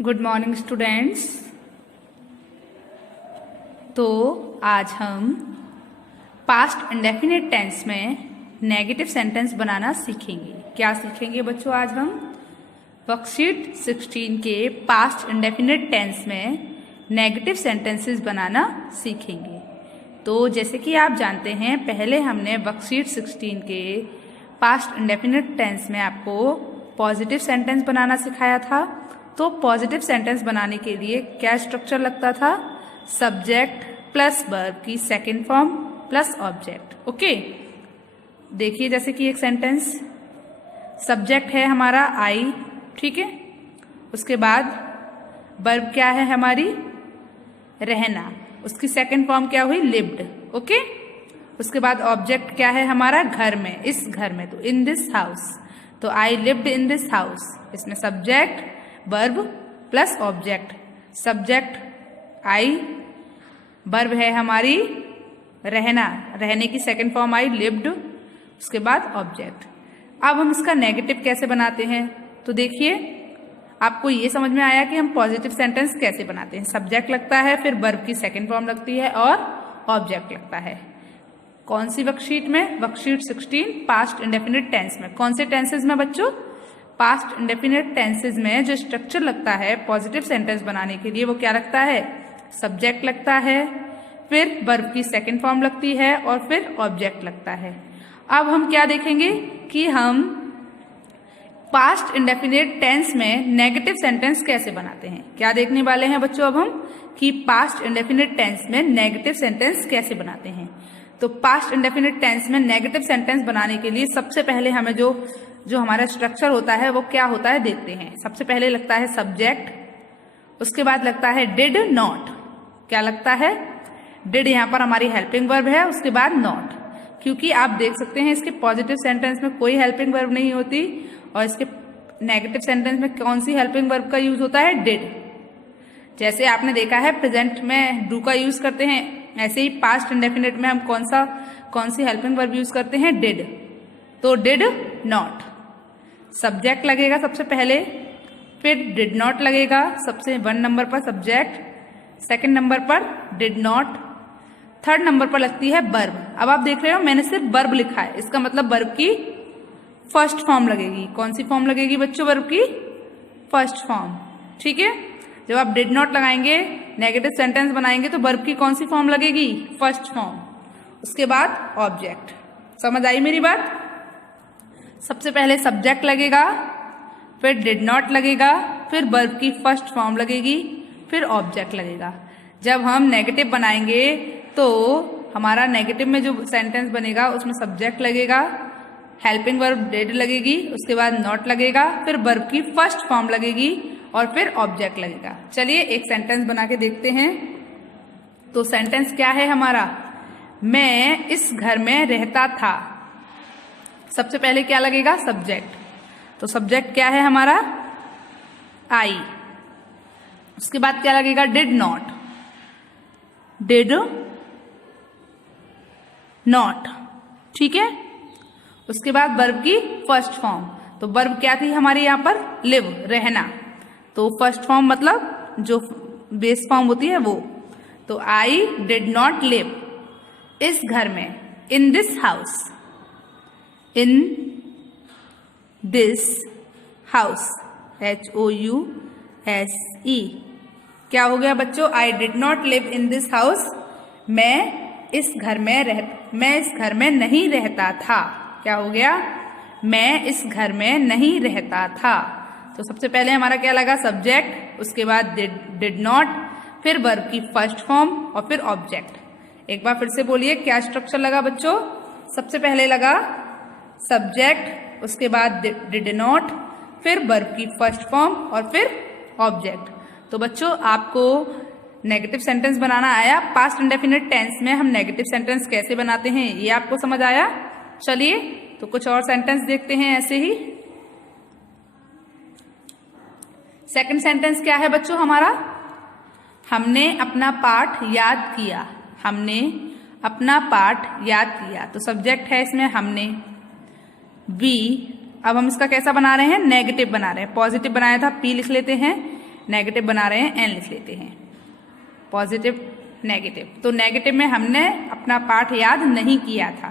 Good morning students. तो आज हम पास्ट इंडेफिनिट टेंस में नेगेटिव सेंटेंस बनाना सीखेंगे। क्या सीखेंगे बच्चों? आज हम वर्कशीट 16 के पास्ट इंडेफिनिट टेंस में नेगेटिव सेंटेंसेस बनाना सीखेंगे। तो जैसे कि आप जानते हैं, पहले हमने वर्कशीट 16 के पास्ट इंडेफिनिट टेंस में आपको पॉजिटिव सेंटेंस बनाना सिखाया था। तो पॉजिटिव सेंटेंस बनाने के लिए क्या स्ट्रक्चर लगता था? सब्जेक्ट प्लस वर्ब की second form plus object. Okay, देखिए जैसे कि एक सेंटेंस, सब्जेक्ट है हमारा आई, ठीक है। उसके बाद वर्ब क्या है हमारी? रहना। उसकी सेकंड फॉर्म क्या हुई? लिव्ड। ओके, उसके बाद ऑब्जेक्ट क्या है हमारा? घर में, इस घर में, तो इन दिस हाउस। तो I lived in this house. इसमें subject verb plus object. Subject I, verb है हमारी रहना, रहने की सेकंड फॉर्म आई लिव्ड, उसके बाद ऑब्जेक्ट। अब हम इसका नेगेटिव कैसे बनाते हैं? तो देखिए, आपको ये समझ में आया कि हम पॉजिटिव सेंटेंस कैसे बनाते हैं। सब्जेक्ट लगता है, फिर वर्ब की सेकंड फॉर्म लगती है और ऑब्जेक्ट लगता है। कौन सी वर्कशीट में? वर्कशीट 16 पास्ट इंडेफिनिट टेंस में। कौन से टेंसेज में बच्चों? पास्ट इंडेफिनिट टेंसेज में जो स्ट्रक्चर लगता है पॉजिटिव सेंटेंस बनाने के लिए, वो क्या लगता है? सब्जेक्ट लगता है, फिर वर्ब की सेकंड फॉर्म लगती है और फिर ऑब्जेक्ट लगता है। अब हम क्या देखेंगे कि हम पास्ट इंडेफिनिट टेंस में नेगेटिव सेंटेंस कैसे बनाते हैं। क्या देखने वाले हैं बच्चों अब हम कि पास्ट इंडेफिनिट टेंस में नेगेटिव सेंटेंस कैसे बनाते हैं। तो पास्ट इंडेफिनिट टेंस में नेगेटिव सेंटेंस बनाने के लिए सबसे पहले हमें जो हमारा स्ट्रक्चर होता है वो क्या होता है देखते हैं। सबसे पहले लगता है सब्जेक्ट, उसके बाद लगता है डिड नॉट। क्या लगता है? डिड यहाँ पर हमारी हेल्पिंग वर्ब है, उसके बाद नॉट। क्योंकि आप देख सकते हैं इसके पॉजिटिव सेंटेंस में कोई हेल्पिंग वर्ब नहीं होती और इसके नेगेटिव सेंटेंस में कौन सी हेल्पिंग वर्ब का यूज होता है? डिड। जैसे आपने देखा है प्रेजेंट में डू का यूज करते हैं, ऐसे ही पास्ट इंडेफिनिट में हम कौन सी हेल्पिंग वर्ब यूज करते हैं? डिड। तो डिड नॉट, सब्जेक्ट लगेगा सबसे पहले, फिर डिड नॉट लगेगा सबसे 1 नंबर पर सब्जेक्ट, सेकंड नंबर पर डिड नॉट, थर्ड नंबर पर लगती है वर्ब। अब आप देख रहे हो मैंने सिर्फ वर्ब लिखा है, इसका मतलब वर्ब की फर्स्ट फॉर्म लगेगी। कौन सी फॉर्म लगेगी बच्चों? वर्ब की फर्स्ट फॉर्म, ठीक है। जब आप डिड नॉट लगाएंगे, नेगेटिव सेंटेंस बनाएंगे, तो वर्ब की कौन सी फॉर्म लगेगी? First form. उसके बाद ऑब्जेक्ट। समझ आई मेरी बात? सबसे पहले सब्जेक्ट लगेगा, फिर डिड नॉट लगेगा, फिर वर्ब की फर्स्ट फॉर्म लगेगी, फिर ऑब्जेक्ट लगेगा। जब हम नेगेटिव बनाएंगे तो हमारा नेगेटिव में जो सेंटेंस बनेगा उसमें सब्जेक्ट लगेगा, हेल्पिंग वर्ब डिड लगेगी, उसके बाद नॉट लगेगा, फिर वर्ब की फर्स्ट फॉर्म लगेगी और फिर ऑब्जेक्ट लगेगा। चलिए एक सेंटेंस बना के देखते हैं। तो सेंटेंस क्या है हमारा? मैं इस घर में रहता था। सबसे पहले क्या लगेगा? सब्जेक्ट। तो सब्जेक्ट क्या है हमारा? आई। उसके बाद क्या लगेगा? Did not. डिड नॉट, ठीक है। उसके बाद वर्ब की फर्स्ट फॉर्म। तो वर्ब क्या थी हमारी यहाँ पर? लिव, रहना। तो फर्स्ट फॉर्म मतलब जो बेस फॉर्म होती है वो। तो आई डिड नॉट लिव इस घर में, इन this house, in this house, HOUSE। क्या हो गया बच्चों? I did not live in this house. मैं इस घर में नहीं रहता था। क्या हो गया? मैं इस घर में नहीं रहता था। तो सबसे पहले हमारा क्या लगा? सब्जेक्ट, उसके बाद डिड नॉट, फिर वर्ब की फर्स्ट फॉर्म और फिर ऑब्जेक्ट। एक बार फिर से बोलिए क्या स्ट्रक्चर लगा बच्चों? सबसे पहले लगा सब्जेक्ट, उसके बाद डिड नॉट, फिर वर्ब की फर्स्ट फॉर्म और फिर ऑब्जेक्ट। तो बच्चों आपको नेगेटिव सेंटेंस बनाना आया। पास्ट इंडेफिनिट टेंस में हम नेगेटिव सेंटेंस कैसे बनाते हैं ये आपको समझ आया। चलिए तो कुछ और सेंटेंस देखते हैं ऐसे ही। सेकंड सेंटेंस क्या है बच्चों हमारा? हमने अपना पाठ याद किया। हमने अपना पाठ याद किया। तो सब्जेक्ट है इसमें हमने, बी। अब हम इसका कैसा बना रहे हैं? नेगेटिव बना रहे हैं। पॉजिटिव बनाया था, पी लिख लेते हैं। नेगेटिव बना रहे हैं एन लिख लेते हैं, पॉजिटिव नेगेटिव। तो नेगेटिव में हमने अपना पाठ याद नहीं किया था,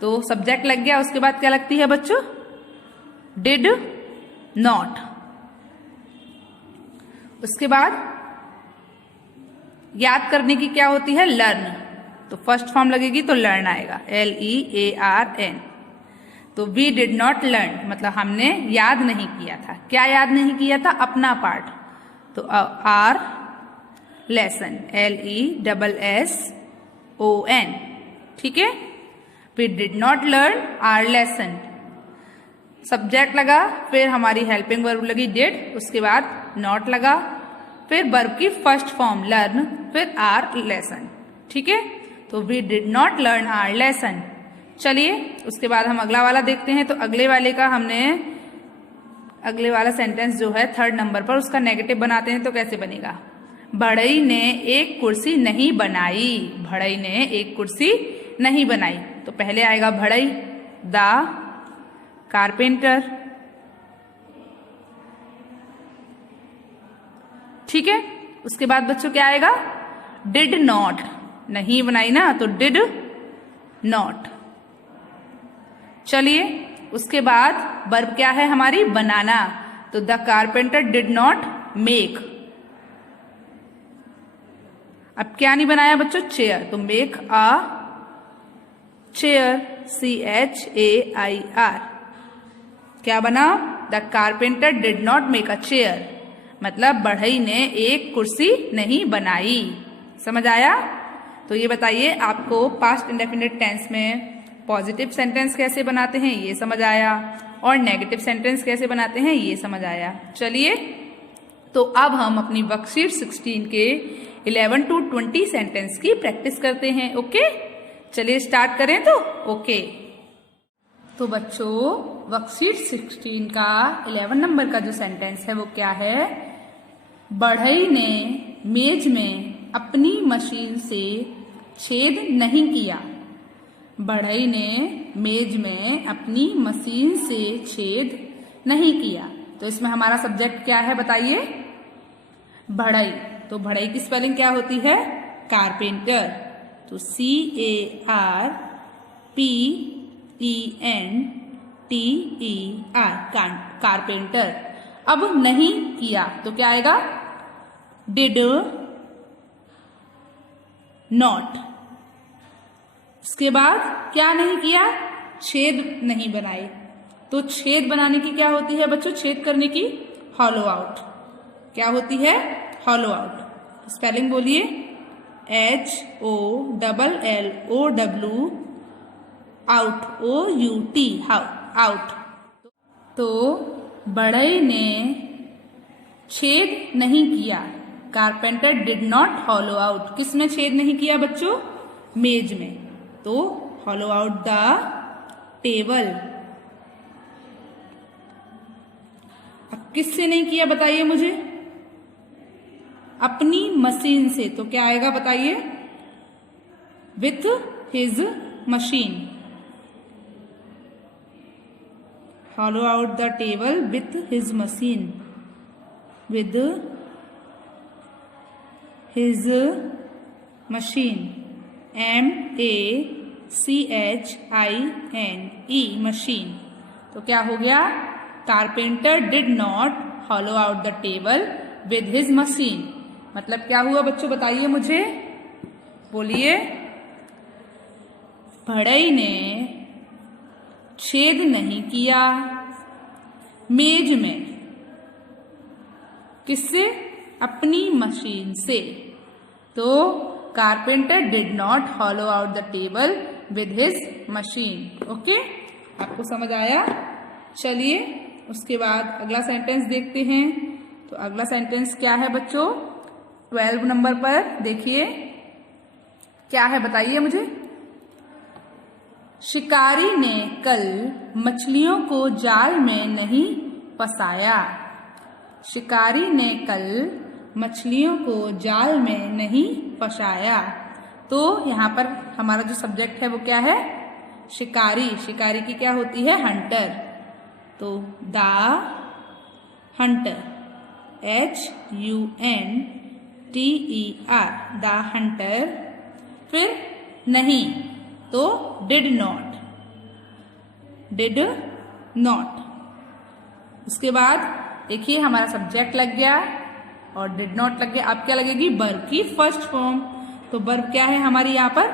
तो सब्जेक्ट लग गया। उसके बाद क्या लगती है बच्चों? Did not. उसके बाद याद करने की क्या होती है? लर्न। तो फर्स्ट फॉर्म लगेगी तो लर्न आएगा, LEARN। तो वी डिड नॉट लर्न मतलब हमने याद नहीं किया था। क्या याद नहीं किया था? अपना पाठ। तो आर लेसन, LESSON। ठीक है, we did not learn our lesson. Subject लगा, फिर हमारी हेल्पिंग वर्ब लगी डिड, उसके बाद नॉट लगा, फिर वर्ब की फर्स्ट फॉर्म लर्न, फिर आर लेसन। ठीक है, तो we did not learn our lesson. चलिए उसके बाद हम अगला वाला देखते हैं। तो अगले वाले का हमने अगले वाला सेंटेंस जो है 3rd नंबर पर, उसका नेगेटिव बनाते हैं। तो कैसे बनेगा? बढ़ई ने एक कुर्सी नहीं बनाई। बढ़ई ने एक कुर्सी नहीं बनाई। तो पहले आएगा बढ़ई, द कारपेंटर। ठीक है, उसके बाद बच्चों क्या आएगा? डिड नॉट, नहीं बनाई ना, तो डिड नॉट। चलिए उसके बाद वर्ब क्या है हमारी? बनाना। तो the carpenter did not make. अब क्या नहीं बनाया बच्चों? चेयर। तो मेक अ चेयर, CHAIR। क्या बना? The carpenter did not make a chair मतलब बढ़ई ने एक कुर्सी नहीं बनाई। समझ आया? तो ये बताइए आपको पास्ट इंडेफिनिट टेंस में पॉजिटिव सेंटेंस कैसे बनाते हैं ये समझ आया, और नेगेटिव सेंटेंस कैसे बनाते हैं ये समझ आया। चलिए तो अब हम अपनी वर्कशीट 16 के 11 to 20 सेंटेंस की प्रैक्टिस करते हैं। ओके, चलिए स्टार्ट करें। तो ओके, तो बच्चों वर्कशीट 16 का 11 नंबर का जो सेंटेंस है वो क्या है? बढ़ई ने मेज में अपनी मशीन से छेद नहीं किया। बढ़ई ने मेज में अपनी मशीन से छेद नहीं किया। तो इसमें हमारा सब्जेक्ट क्या है बताइए? बढ़ई। तो बढ़ई की स्पेलिंग क्या होती है? कारपेंटर। तो CARPENTER, कारपेंटर। अब नहीं किया तो क्या आएगा? Did not. इसके बाद क्या नहीं किया? छेद नहीं बनाई। तो छेद बनाने की क्या होती है बच्चों? छेद करने की हॉलो आउट। क्या होती है? Hollow out. स्पेलिंग बोलिए, HOLLOW आउट, OUT, आउट। तो बढ़ई ने छेद नहीं किया। Carpenter did not hollow out. किस में छेद नहीं किया बच्चों? मेज में। तो हॉलो आउट द टेबल। अब किससे नहीं किया बताइए मुझे? अपनी मशीन से। तो क्या आएगा बताइए? With his machine. Hollow out the table with his machine, with his machine, MACHINE, machine. तो क्या हो गया? Carpenter did not hollow out the table with his machine. मतलब क्या हुआ बच्चों बताइए मुझे, बोलिए। बढ़ई ने छेद नहीं किया मेज में। किससे? अपनी मशीन से। तो carpenter did not hollow out the table with his machine. Okay, आपको समझ आया? चलिए उसके बाद अगला सेंटेंस देखते हैं। तो अगला सेंटेंस क्या है बच्चों? 12 नंबर पर देखिए क्या है बताइए मुझे। शिकारी ने कल मछलियों को जाल में नहीं फंसाया। शिकारी ने कल मछलियों को जाल में नहीं फंसाया। तो यहाँ पर हमारा जो सब्जेक्ट है वो क्या है? शिकारी। शिकारी की क्या होती है? हंटर। तो the Hunter. HUNTER, the Hunter. फिर नहीं तो डिड नॉट। उसके बाद देखिए हमारा सब्जेक्ट लग गया और डिड नॉट लग गया। अब क्या लगेगी? वर्ब की फर्स्ट फॉर्म। तो वर्ब क्या है हमारी यहाँ पर?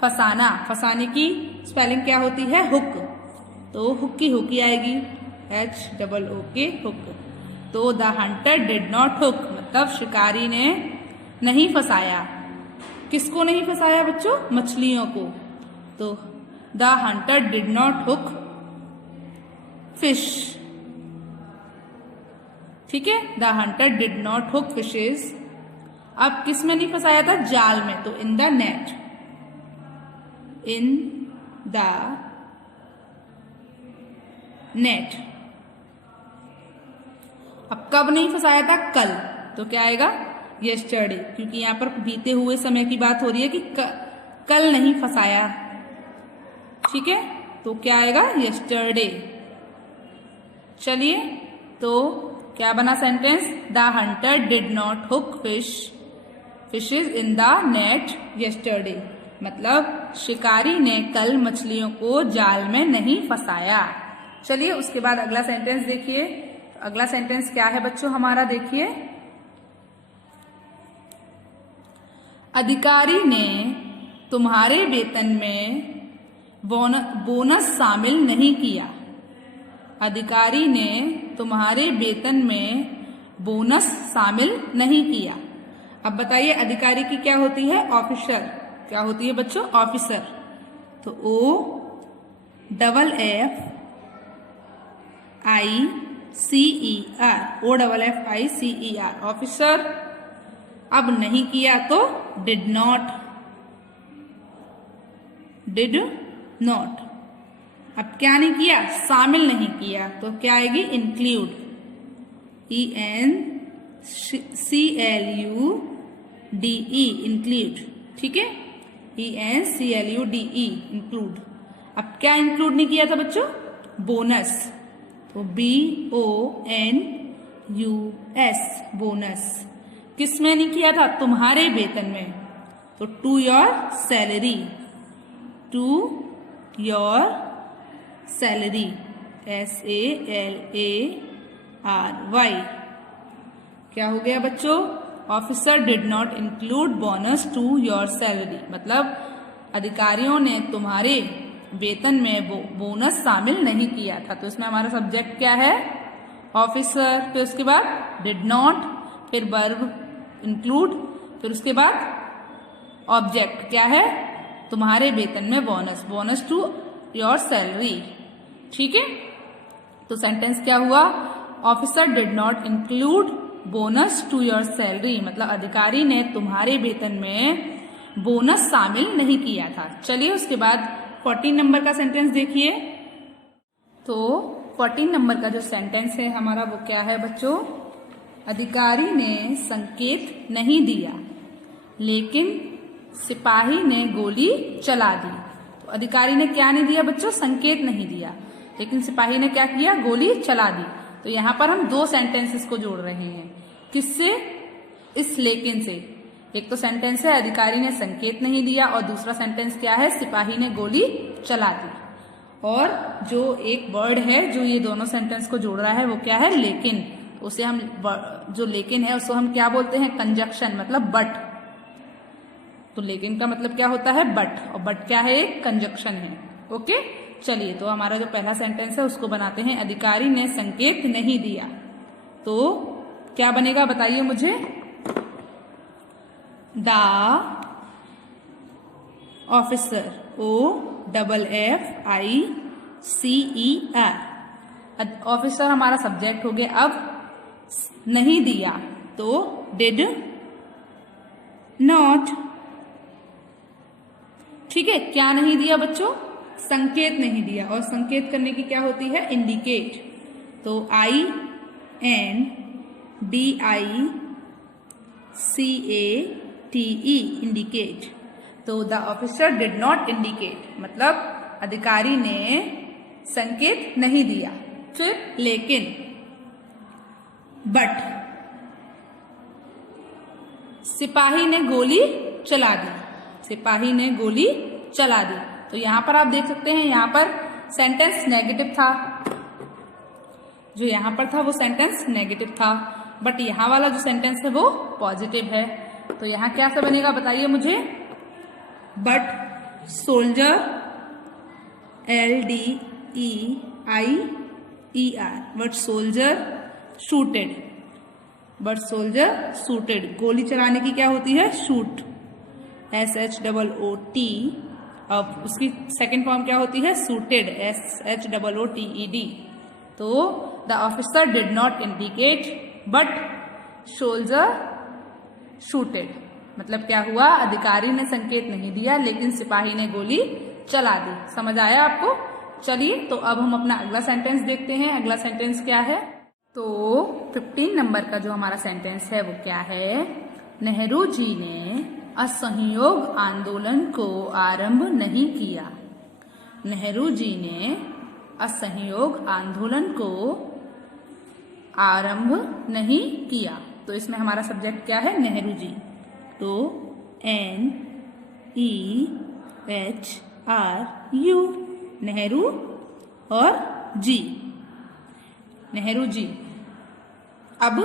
फंसाना। फंसाने की स्पेलिंग क्या होती है? हुक। तो हुक की हुक ही आएगी, HOOK, हुक। तो the Hunter did not hook, मतलब शिकारी ने नहीं फंसाया। किसको नहीं फंसाया बच्चों? मछलियों को। तो the Hunter did not hook fish. ठीक है, the Hunter did not hook fishes. अब किस में नहीं फंसाया था? जाल में। तो in the net, in the net. अब कब नहीं फंसाया था? कल। तो क्या आएगा? यस्टरडे, क्योंकि यहां पर बीते हुए समय की बात हो रही है कि कल नहीं फंसाया। ठीक है, तो क्या आएगा? यस्टरडे। चलिए, तो क्या बना sentence? The Hunter did not hook fishes in the net yesterday, मतलब शिकारी ने कल मछलियों को जाल में नहीं फंसाया। चलिए, उसके बाद अगला सेंटेंस देखिए। अगला सेंटेंस क्या है बच्चों हमारा? देखिए, अधिकारी ने तुम्हारे वेतन में बोनस शामिल नहीं किया। अधिकारी ने तुम्हारे वेतन में बोनस शामिल नहीं किया। अब बताइए अधिकारी की क्या होती है? ऑफिसर। क्या होती है बच्चों? ऑफिसर। तो OFFICER, OFFICER, ऑफिसर। अब नहीं किया तो डिड नॉट। अब क्या नहीं किया? शामिल नहीं किया। तो क्या आएगी? Include, ENCLUDE, include. ठीक है, ENCLUDE, इंक्लूड। अब क्या इंक्लूड नहीं किया था बच्चों? बोनस। तो BONUS, बोनस। किस में नहीं किया था? तुम्हारे वेतन में। तो टू योर सैलरी, SALARY, क्या हो गया बच्चों? Officer did not include bonus to your salary, मतलब अधिकारियों ने तुम्हारे वेतन में बोनस शामिल नहीं किया था। तो इसमें हमारा सब्जेक्ट क्या है? ऑफिसर। फिर उसके बाद डिड नॉट, फिर वर्ब इंक्लूड, फिर उसके बाद ऑब्जेक्ट क्या है? तुम्हारे वेतन में बोनस टू योर सैलरी। ठीक है, तो सेंटेंस क्या हुआ? Officer did not include bonus to your salary, मतलब अधिकारी ने तुम्हारे वेतन में बोनस शामिल नहीं किया था। चलिए, उसके बाद 14 नंबर का सेंटेंस देखिए। तो 14 नंबर का जो सेंटेंस है हमारा वो क्या है बच्चों? अधिकारी ने संकेत नहीं दिया लेकिन सिपाही ने गोली चला दी। तो अधिकारी ने क्या नहीं दिया बच्चों? संकेत नहीं दिया, लेकिन सिपाही ने क्या किया? गोली चला दी। तो यहाँ पर हम दो सेंटेंसेस को जोड़ रहे हैं। किससे? इस लेकिन से। एक तो सेंटेंस है अधिकारी ने संकेत नहीं दिया, और दूसरा सेंटेंस क्या है? सिपाही ने गोली चला दी। और जो एक वर्ड है जो ये दोनों सेंटेंस को जोड़ रहा है वो क्या है? लेकिन। उसे हम, जो लेकिन है उसको हम क्या बोलते हैं? कंजक्शन, मतलब बट। तो लेकिन का मतलब क्या होता है? बट, और बट क्या है? एक कंजक्शन है। ओके, चलिए, तो हमारा जो पहला सेंटेंस है उसको बनाते हैं। अधिकारी ने संकेत नहीं दिया, तो क्या बनेगा बताइए मुझे? द ऑफिसर, OFFICER, ऑफिसर हमारा सब्जेक्ट हो गया। अब नहीं दिया तो डिड नॉट। ठीक है, क्या नहीं दिया बच्चों? संकेत नहीं दिया, और संकेत करने की क्या होती है? इंडिकेट। तो INDICATE, इंडिकेट। तो the officer did not indicate, मतलब अधिकारी ने संकेत नहीं दिया। फिर लेकिन, बट, सिपाही ने गोली चला दी, सिपाही ने गोली चला दी। तो यहाँ पर आप देख सकते हैं, यहाँ पर सेंटेंस नेगेटिव था, जो यहाँ पर था वो सेंटेंस नेगेटिव था, बट यहाँ वाला जो सेंटेंस है वो पॉजिटिव है। तो यहाँ क्या सा बनेगा बताइए मुझे। But soldier LDEIER, but soldier shooted, but soldier shooted, गोली चलाने की क्या होती है, शूट, SHOOT। अब उसकी सेकेंड फॉर्म क्या होती है, शूटेड, SHOOTED। तो the officer did not indicate but soldier shooted, मतलब क्या हुआ, अधिकारी ने संकेत नहीं दिया लेकिन सिपाही ने गोली चला दी। समझ आया आपको। चलिए तो अब हम अपना अगला सेंटेंस देखते हैं। अगला सेंटेंस क्या है, तो 15 नंबर का जो हमारा सेंटेंस है वो क्या है, नेहरू जी ने असहयोग आंदोलन को आरंभ नहीं किया। नेहरू जी ने असहयोग आंदोलन को आरंभ नहीं किया। तो इसमें हमारा सब्जेक्ट क्या है, नेहरू जी। तो NEHRU, नेहरू और जी, नेहरू जी। अब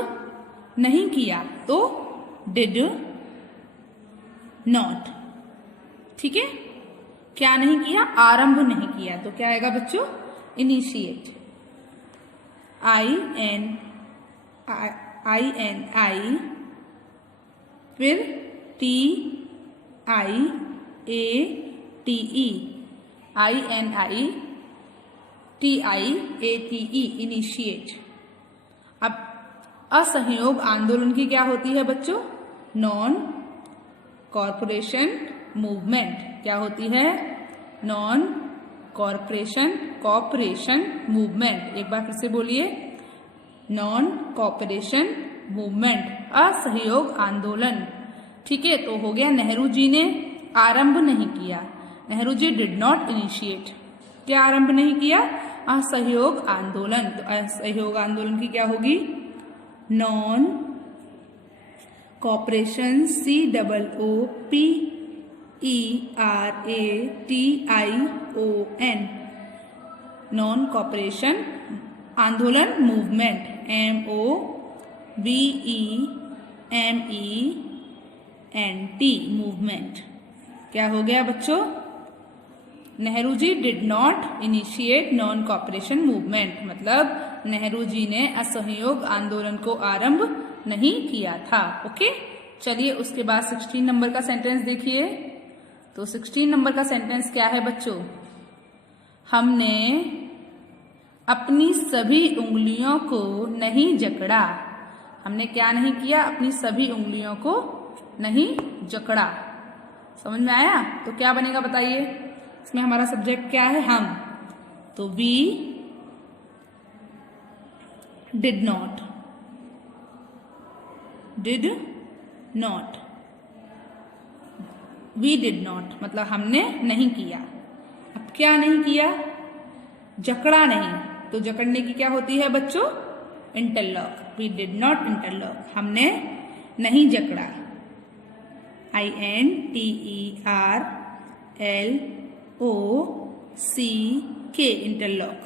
नहीं किया तो डिड नॉट, ठीक है। क्या नहीं किया, आरंभ नहीं किया, तो क्या आएगा बच्चों, इनिशिएट, INI, फिर TIATE, इनिशिएट। अब असहयोग आंदोलन की क्या होती है बच्चों, नॉन कॉरपोरेशन मूवमेंट। क्या होती है, नॉन कॉरपोरेशन मूवमेंट। एक बार फिर से बोलिए, नॉन कॉपरेशन मूवमेंट, असहयोग आंदोलन। ठीक है, तो हो गया नेहरू जी ने आरंभ नहीं किया, Nehru ji did not initiate. क्या आरंभ नहीं किया, असहयोग आंदोलन। तो असहयोग आंदोलन की क्या होगी, non cooperation, COOPERATION, non cooperation आंदोलन मूवमेंट, MOVEMENT, मूवमेंट। क्या हो गया बच्चों, Nehru ji did not initiate non cooperation movement, मतलब नेहरू जी ने असहयोग आंदोलन को आरंभ नहीं किया था। ओके, चलिए उसके बाद 16 नंबर का सेंटेंस देखिए। तो 16 नंबर का सेंटेंस क्या है बच्चों, हमने अपनी सभी उंगलियों को नहीं जकड़ा। हमने क्या नहीं किया, अपनी सभी उंगलियों को नहीं जकड़ा। समझ में आया। तो क्या बनेगा बताइए, इसमें हमारा सब्जेक्ट क्या है, हम। तो we did not, we did not, मतलब हमने नहीं किया। अब क्या नहीं किया, जकड़ा नहीं। तो जकड़ने की क्या होती है बच्चों, interlock. We did not interlock, हमने नहीं जकड़ा, INTERLOCK, इंटरलॉक।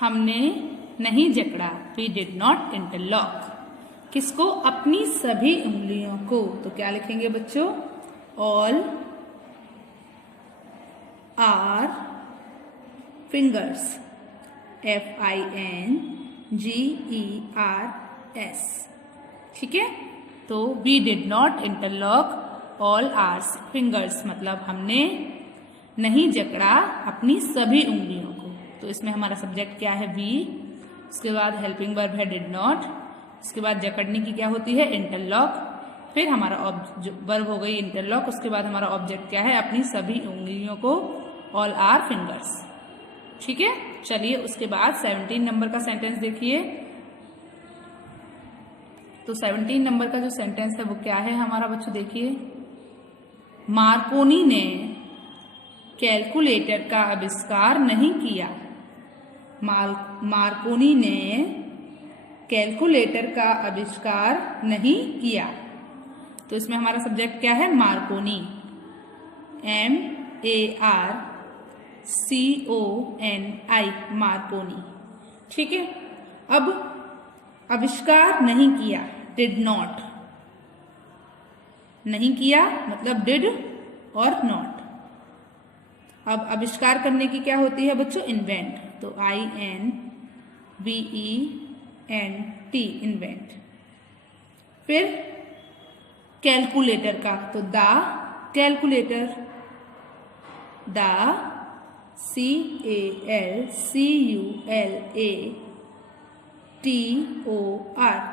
हमने नहीं जकड़ा, वी डिड नॉट इंटरलॉक। किसको, अपनी सभी उंगलियों को। तो क्या लिखेंगे बच्चों, ऑल आर फिंगर्स, FINGERS। ठीक है, तो we did not interlock all ours fingers, मतलब हमने नहीं जकड़ा अपनी सभी उंगलियों को। तो इसमें हमारा सब्जेक्ट क्या है, वी। उसके बाद हेल्पिंग वर्ब है डिड नॉट। उसके बाद जकड़ने की क्या होती है, इंटरलॉक। फिर हमारा वर्ब हो गई इंटरलॉक। उसके बाद हमारा ऑब्जेक्ट क्या है, अपनी सभी उंगलियों को, ऑल आर फिंगर्स। ठीक है, चलिए उसके बाद 17 नंबर का सेंटेंस देखिए। तो 17 नंबर का जो सेंटेंस है वो क्या है हमारा बच्चों, देखिए। मार्कोनी ने कैलकुलेटर का आविष्कार नहीं किया। मार्कोनी ने कैलकुलेटर का आविष्कार नहीं किया। तो इसमें हमारा सब्जेक्ट क्या है? Markovnikov, MARCONI, Markovnikov. ठीक है। अब आविष्कार नहीं किया, डिड नॉट, नहीं किया मतलब डिड और नॉट। अब आविष्कार करने की क्या होती है बच्चों? इन्वेंट, तो INVENT, इन्वेंट। फिर कैलकुलेटर का, तो the calculator, the CALCULATOR,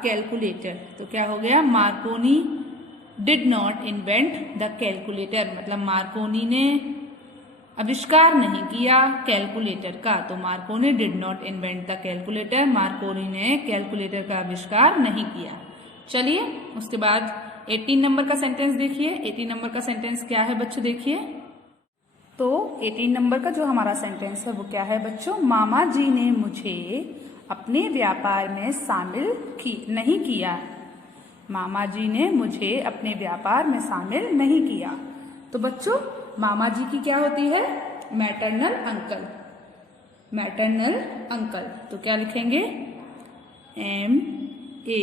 calculator. तो क्या हो गया? Markovnikov did not invent the calculator, मतलब मार्कोनी ने आविष्कार नहीं किया कैलकुलेटर का। तो Markovnikov did not invent the calculator, Markovnikov ने कैलकुलेटर का आविष्कार नहीं किया। चलिए उसके बाद 18 नंबर का सेंटेंस देखिए। 18 नंबर का सेंटेंस क्या है बच्चों? देखिए तो 18 नंबर का जो हमारा सेंटेंस है वो क्या है बच्चों? मामा जी ने मुझे अपने व्यापार में शामिल नहीं किया। मामा जी ने मुझे अपने व्यापार में शामिल नहीं किया। तो बच्चों मामा जी की क्या होती है? Maternal uncle, maternal uncle. तो क्या लिखेंगे? MATERNAL,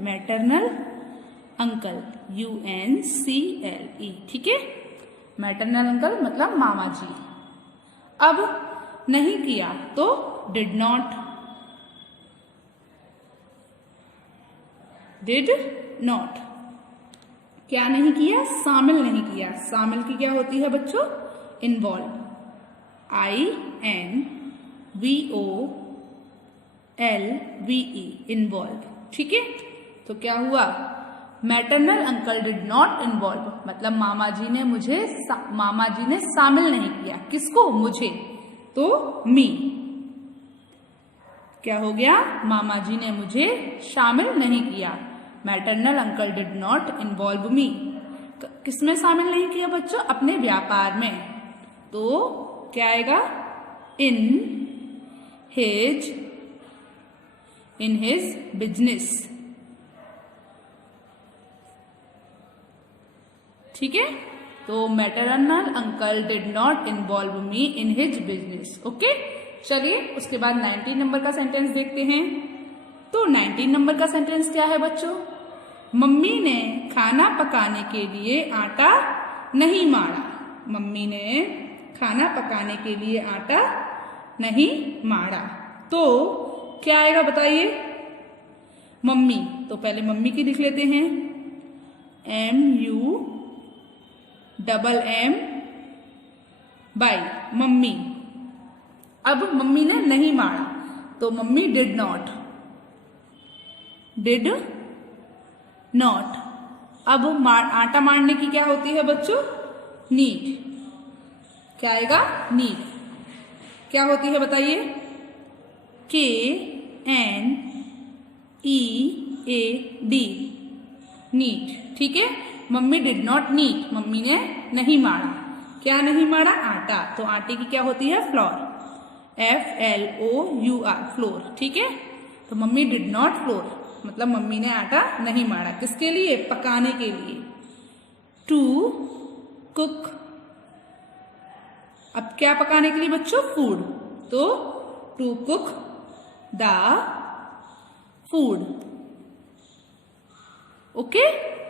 maternal uncle, UNCLE। ठीक है। मैटरनल अंकल मतलब मामा जी। अब नहीं किया तो डिड नॉट, डिड नॉट। क्या नहीं किया? शामिल नहीं किया। शामिल की क्या होती है बच्चों? Involve, INVOLVE, involve. ठीक है। तो क्या हुआ? Maternal uncle did not involve, मतलब मामा जी ने शामिल नहीं किया। किसको? मुझे, तो मी। क्या हो गया? मामा जी ने मुझे शामिल नहीं किया। Maternal uncle did not involve मी। किसमें शामिल नहीं किया बच्चों? अपने व्यापार में। तो क्या आएगा? In his business. ठीक है। तो maternal uncle did not involve me in his business. Okay. चलिए उसके बाद 19 नंबर का सेंटेंस देखते हैं। तो 19 नंबर का सेंटेंस क्या है बच्चों? मम्मी ने खाना पकाने के लिए आटा नहीं माड़ा। मम्मी ने खाना पकाने के लिए आटा नहीं माड़ा। तो क्या आएगा बताइए? मम्मी। तो पहले मम्मी की लिख लेते हैं, MUMM, मम्मी। अब मम्मी ने नहीं माड़ा तो mummy did not, did not. अब आटा मारने की क्या होती है बच्चों? नीड। क्या आएगा? नीड। क्या होती है बताइए? KNEAD, need. ठीक है। Mummy did not need, mummy ने नहीं माड़ा। क्या नहीं माड़ा? आटा। तो आटे की क्या होती है? Flour, FLOUR, flour. ठीक है। तो मम्मी डिड नॉट फ्लोर, मतलब मम्मी ने आटा नहीं माड़ा। किसके लिए? पकाने के लिए। To cook. अब क्या पकाने के लिए बच्चों? फूड। तो to cook the food. Okay.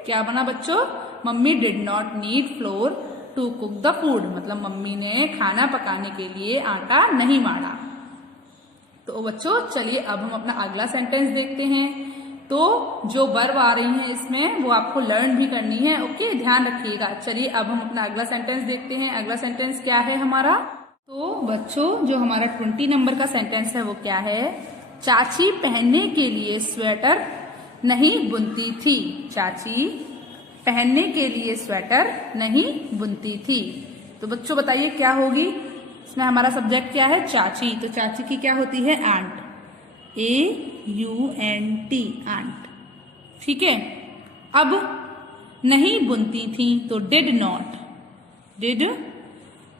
क्या बना बच्चों? Mummy did not need flour to cook the food, मतलब मम्मी ने खाना पकाने के लिए आटा नहीं माड़ा। तो बच्चों चलिए अब हम अपना अगला सेंटेंस देखते हैं। तो जो वर्ब आ रही हैं इसमें वो आपको लर्न भी करनी है। ओके, ध्यान रखिएगा। चलिए अब हम अपना अगला सेंटेंस देखते हैं। अगला सेंटेंस क्या है हमारा? तो बच्चों जो हमारा 20 नंबर का सेंटेंस है वो क्या है? चाची पहनने के लिए स्वेटर नहीं बुनती थी। चाची पहनने के लिए स्वेटर नहीं बुनती थी। तो बच्चों बताइए क्या होगी? इसमें हमारा सब्जेक्ट क्या है? चाची। तो चाची की क्या होती है? Aunt, AUNT, aunt. ठीक है। अब नहीं बुनती थी तो डिड नॉट, डिड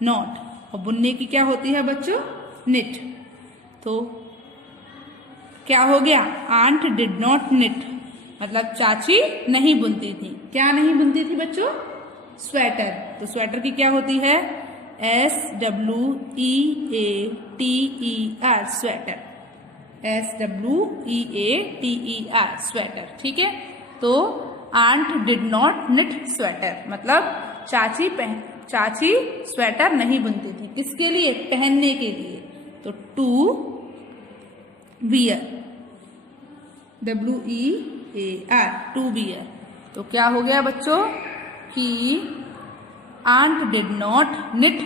नॉट। और बुनने की क्या होती है बच्चों? knit। तो क्या हो गया? आंट डिड नॉट knit, मतलब चाची नहीं बुनती थी। क्या नहीं बुनती थी बच्चों? स्वेटर। तो स्वेटर की क्या होती है? SWEATER, sweater. SWEATER, sweater. ठीक है। तो aunt did not knit sweater, मतलब चाची स्वेटर नहीं बुनती थी। किसके लिए? पहनने के लिए। तो to wear, WEAR, to wear. तो क्या हो गया बच्चों कि aunt did not knit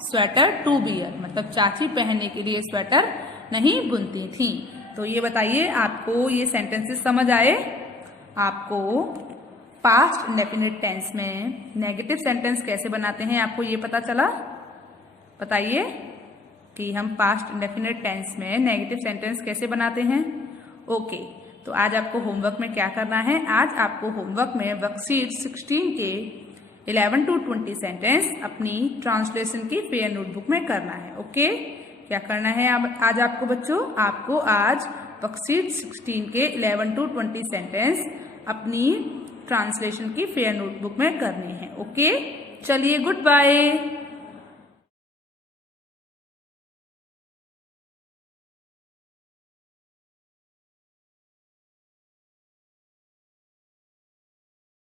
sweater to wear, मतलब चाची पहनने के लिए स्वेटर नहीं बुनती थी। तो ये बताइए, आपको ये सेंटेंसेस समझ आए? आपको पास्ट इंडेफिनिट टेंस में नेगेटिव सेंटेंस कैसे बनाते हैं आपको ये पता चला? बताइए कि हम पास्ट इंडेफिनिट टेंस में नेगेटिव सेंटेंस कैसे बनाते हैं। ओके, तो आज आपको होमवर्क में क्या करना है? आज आपको होमवर्क में वर्कशीट 16 के 11 to 20 सेंटेंस अपनी ट्रांसलेशन की फेयर नोटबुक में करना है। ओके, क्या करना है आज आपको बच्चों? आपको आज वर्कशीट 16 के 11 to 20 सेंटेंस अपनी ट्रांसलेशन की फेयर नोटबुक में करनी है। ओके, चलिए गुड बाय।